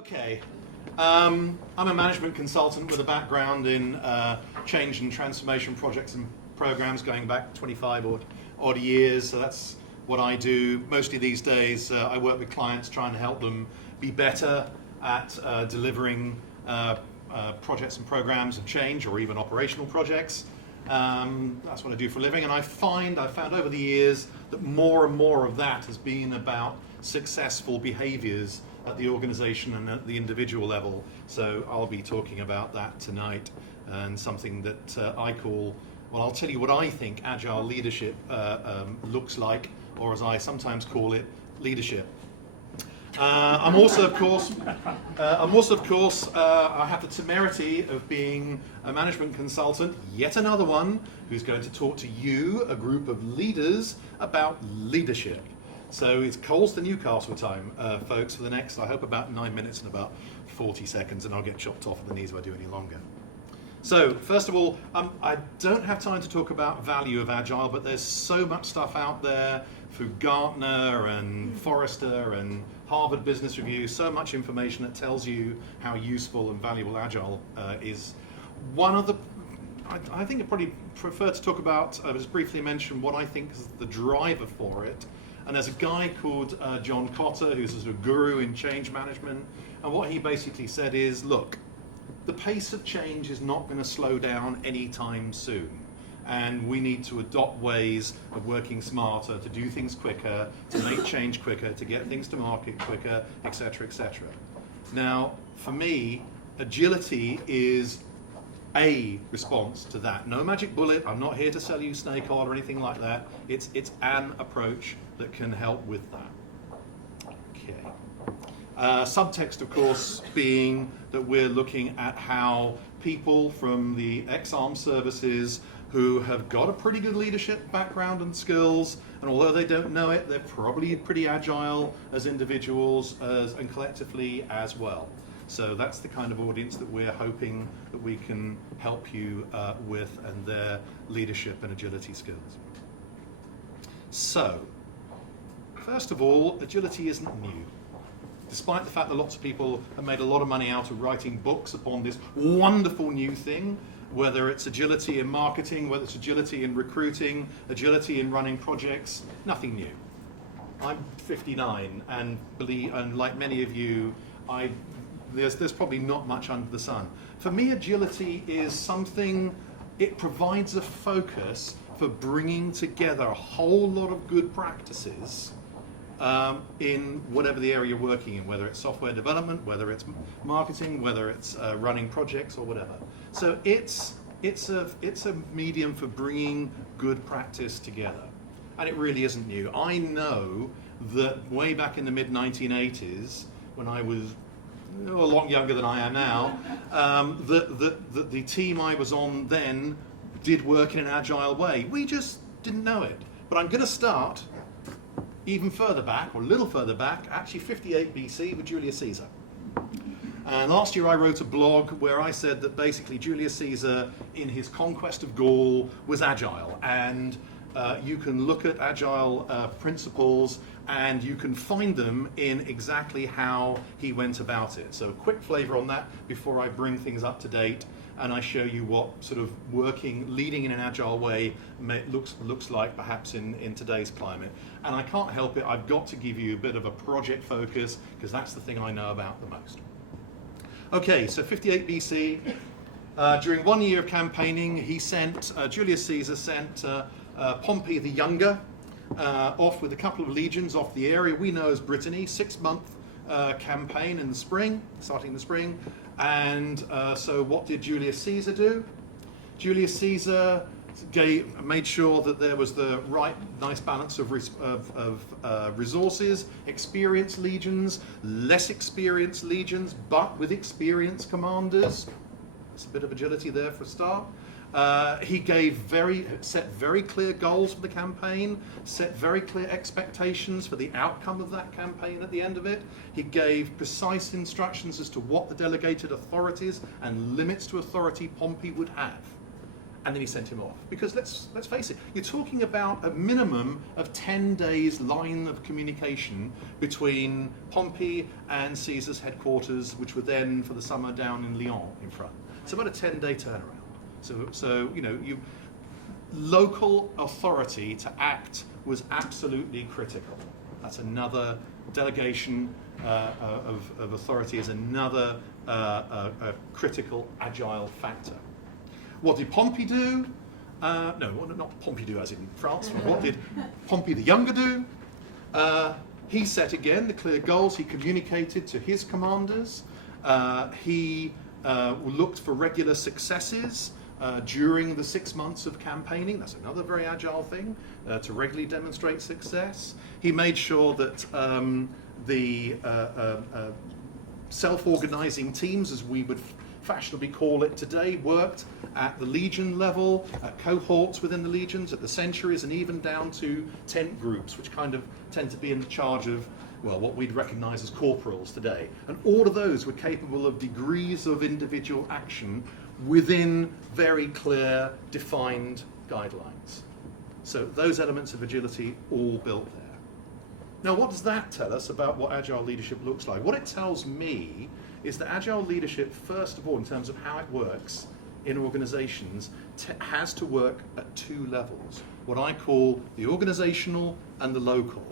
Okay, I'm a management consultant with a background in change and transformation projects and programs going back 25 odd years, so that's what I do. Mostly these days I work with clients trying to help them be better at delivering projects and programs of change or even operational projects. That's what I do for a living, and I found over the years that more and more of that has been about successful behaviors at the organization and at the individual level. So I'll be talking about that tonight, and something that I call, well, I'll tell you what I think Agile leadership looks like, or as I sometimes call it, leadership. I'm also, of course, I have the temerity of being a management consultant, yet another one, who's going to talk to you, a group of leaders, about leadership. So it's Coles to Newcastle time, folks, for the next, I hope, about 9 minutes and about 40 seconds, and I'll get chopped off at the knees if I do any longer. So, first of all, I don't have time to talk about value of Agile, but there's so much stuff out there through Gartner and Forrester and Harvard Business Review, so much information that tells you how useful and valuable Agile is. One of the, I think I probably prefer to talk about, I was briefly mentioned what I think is the driver for it. And there's a guy called John Cotter, who's a guru in change management, and what he basically said is, look, the pace of change is not going to slow down anytime soon, and we need to adopt ways of working smarter, to do things quicker, to make change quicker, to get things to market quicker, etc., etc. Now, for me, agility is a response to that. No magic bullet. I'm not here to sell you snake oil or anything like that. It's an approach that can help with that. Okay. Subtext, of course, being that we're looking at how people from the ex-armed services who have got a pretty good leadership background and skills, and although they don't know it, they're probably pretty agile as individuals and collectively as well. So that's the kind of audience that we're hoping that we can help you with, and their leadership and agility skills. So, first of all, agility isn't new. Despite the fact that lots of people have made a lot of money out of writing books upon this wonderful new thing, whether it's agility in marketing, whether it's agility in recruiting, agility in running projects, nothing new. I'm 59, and like many of you, there's probably not much under the sun. For me, agility is something, it provides a focus for bringing together a whole lot of good practices in whatever the area you're working in, whether it's software development, whether it's marketing, whether it's running projects or whatever. So it's a medium for bringing good practice together, and it really isn't new. I know that way back in the mid-1980s, when I was a lot younger than I am now, that the team I was on then did work in an agile way. We just didn't know it. But I'm going to start even further back, or a little further back, actually 58 BC with Julius Caesar. And last year I wrote a blog where I said that basically Julius Caesar, in his conquest of Gaul, was agile. And you can look at agile principles, and you can find them in exactly how he went about it. So a quick flavor on that before I bring things up to date, and I show you what sort of leading in an agile way looks like perhaps in today's climate. And I can't help it, I've got to give you a bit of a project focus, because that's the thing I know about the most. Okay, so 58 BC, during 1 year of campaigning, Julius Caesar sent Pompey the Younger off with a couple of legions off the area we know as Brittany, 6-month campaign in the spring, starting in the spring. And so what did Julius Caesar do? Julius Caesar made sure that there was the right, nice balance of resources, experienced legions, less experienced legions, but with experienced commanders. It's a bit of agility there for a start. He set very clear goals for the campaign, set very clear expectations for the outcome of that campaign at the end of it. He gave precise instructions as to what the delegated authorities and limits to authority Pompey would have. and then he sent him off. Because let's face it, you're talking about a minimum of 10 days line of communication between Pompey and Caesar's headquarters, which were then for the summer down in Lyon in France. It's about a 10-day turnaround. So local authority to act was absolutely critical. That's another delegation of authority is another a critical agile factor. What did Pompey do? No, not Pompey do as in France. What did Pompey the Younger do? He set again the clear goals. He communicated to his commanders. He looked for regular successes during the 6 months of campaigning. That's another very agile thing, to regularly demonstrate success. He made sure that the self-organizing teams, as we would fashionably call it today, worked at the legion level, at cohorts within the legions, at the centuries, and even down to tent groups, which kind of tend to be in charge of, well, what we'd recognize as corporals today. And all of those were capable of degrees of individual action within very clear, defined guidelines. So those elements of agility all built there. Now, what does that tell us about what agile leadership looks like? What it tells me is that agile leadership, first of all, in terms of how it works in organizations, has to work at two levels, what I call the organizational and the local.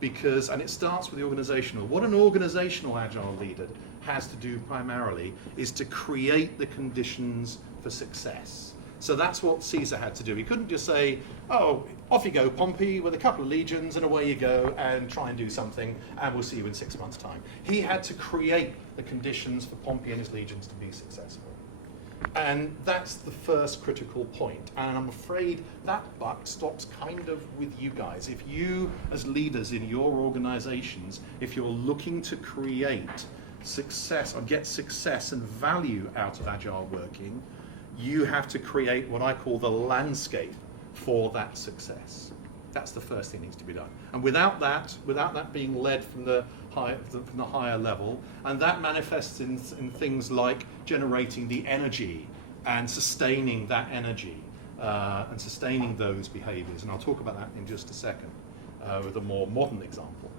And it starts with the organizational. What an organizational agile leader has to do primarily is to create the conditions for success. So that's what Caesar had to do. He couldn't just say, oh, off you go, Pompey, with a couple of legions, and away you go, and try and do something, and we'll see you in 6 months' time. He had to create the conditions for Pompey and his legions to be successful. And that's the first critical point. And I'm afraid that buck stops kind of with you guys. If you, as leaders in your organizations, if you're looking to create success or get success and value out of agile working, you have to create what I call the landscape for that success. That's the first thing that needs to be done. And without that being led from the higher level, and that manifests in things like generating the energy and sustaining that energy and sustaining those behaviors. And I'll talk about that in just a second with a more modern example.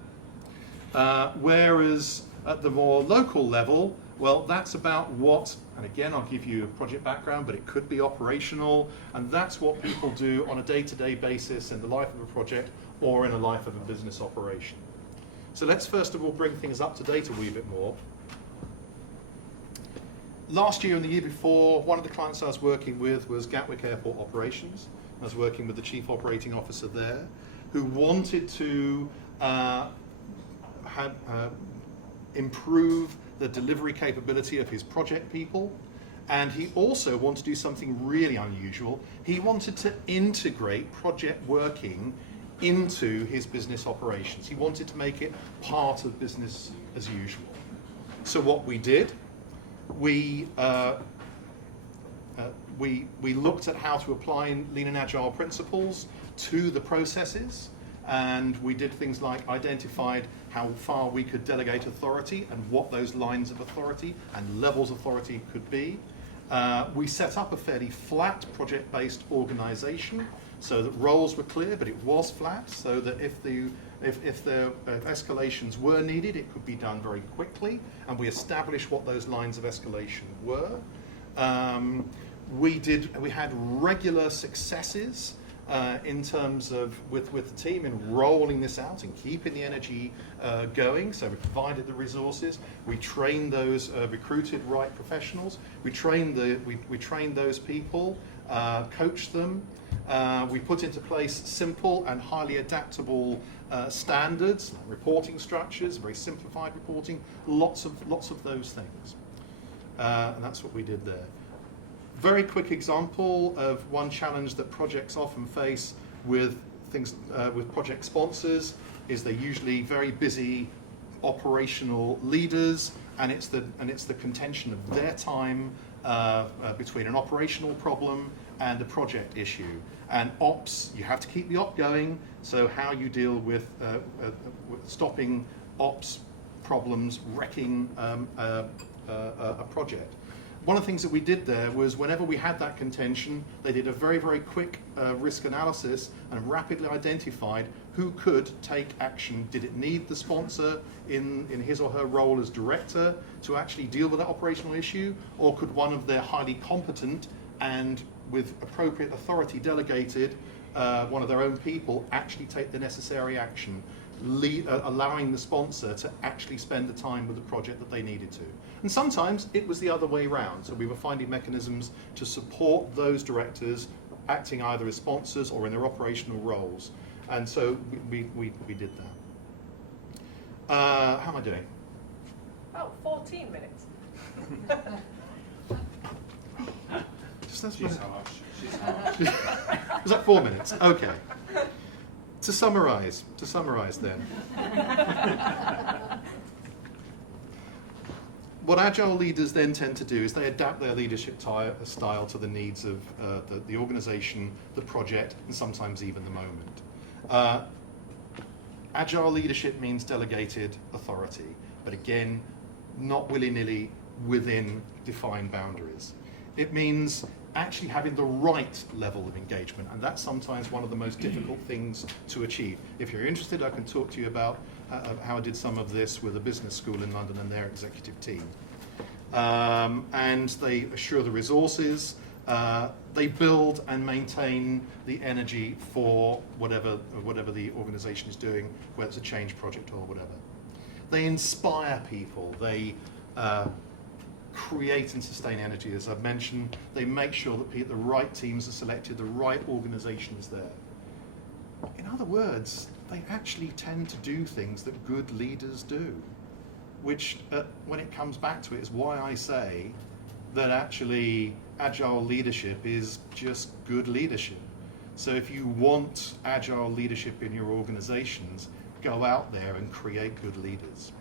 Whereas at the more local level, well, that's about what, and again, I'll give you a project background, but it could be operational, and that's what people do on a day-to-day basis in the life of a project or in a life of a business operation. So let's first of all bring things up to date a wee bit more. Last year and the year before, one of the clients I was working with was Gatwick Airport Operations. I was working with the Chief Operating Officer there, who wanted to improve the delivery capability of his project people, and he also wanted to do something really unusual. He wanted to integrate project working into his business operations. He wanted to make it part of business as usual. So what we did, we looked at how to apply Lean and Agile principles to the processes, and we did things like identified how far we could delegate authority and what those lines of authority and levels of authority could be. We set up a fairly flat project-based organization so that roles were clear, but it was flat, so that if the escalations were needed, it could be done very quickly, and we established what those lines of escalation were. We had regular successes in terms of with the team in rolling this out and keeping the energy going. So we provided the resources, we trained those recruited right professionals, we trained those people, coached them. We put into place simple and highly adaptable standards, like reporting structures, very simplified reporting, lots of those things. And that's what we did there. Very quick example of one challenge that projects often face with things with project sponsors is they're usually very busy operational leaders, and it's the contention of their time between an operational problem and a project issue. And ops, you have to keep the op going. So how you deal with stopping ops problems wrecking a project. one of the things that we did there was whenever we had that contention, they did a very, very quick risk analysis and rapidly identified who could take action. Did it need the sponsor in his or her role as director to actually deal with that operational issue, or could one of their highly competent and with appropriate authority delegated, one of their own people, actually take the necessary action, allowing the sponsor to actually spend the time with the project that they needed to. And sometimes it was the other way around, so we were finding mechanisms to support those directors acting either as sponsors or in their operational roles. And so we did that. How am I doing? About 14 minutes. She's harsh. Was that 4 minutes? Okay. To summarise then. What Agile leaders then tend to do is they adapt their leadership style to the needs of the organisation, the project, and sometimes even the moment. Agile leadership means delegated authority, but again, not willy-nilly within defined boundaries. It means actually having the right level of engagement, and that's sometimes one of the most difficult things to achieve. If you're interested, I can talk to you about how I did some of this with a business school in London and their executive team. And they assure the resources, they build and maintain the energy for whatever the organisation is doing, whether it's a change project or whatever. They inspire people, they create and sustain energy, as I've mentioned. They make sure that the right teams are selected, the right organisation is there. In other words, they actually tend to do things that good leaders do, which when it comes back to it is why I say that actually Agile leadership is just good leadership. So if you want Agile leadership in your organisations, go out there and create good leaders.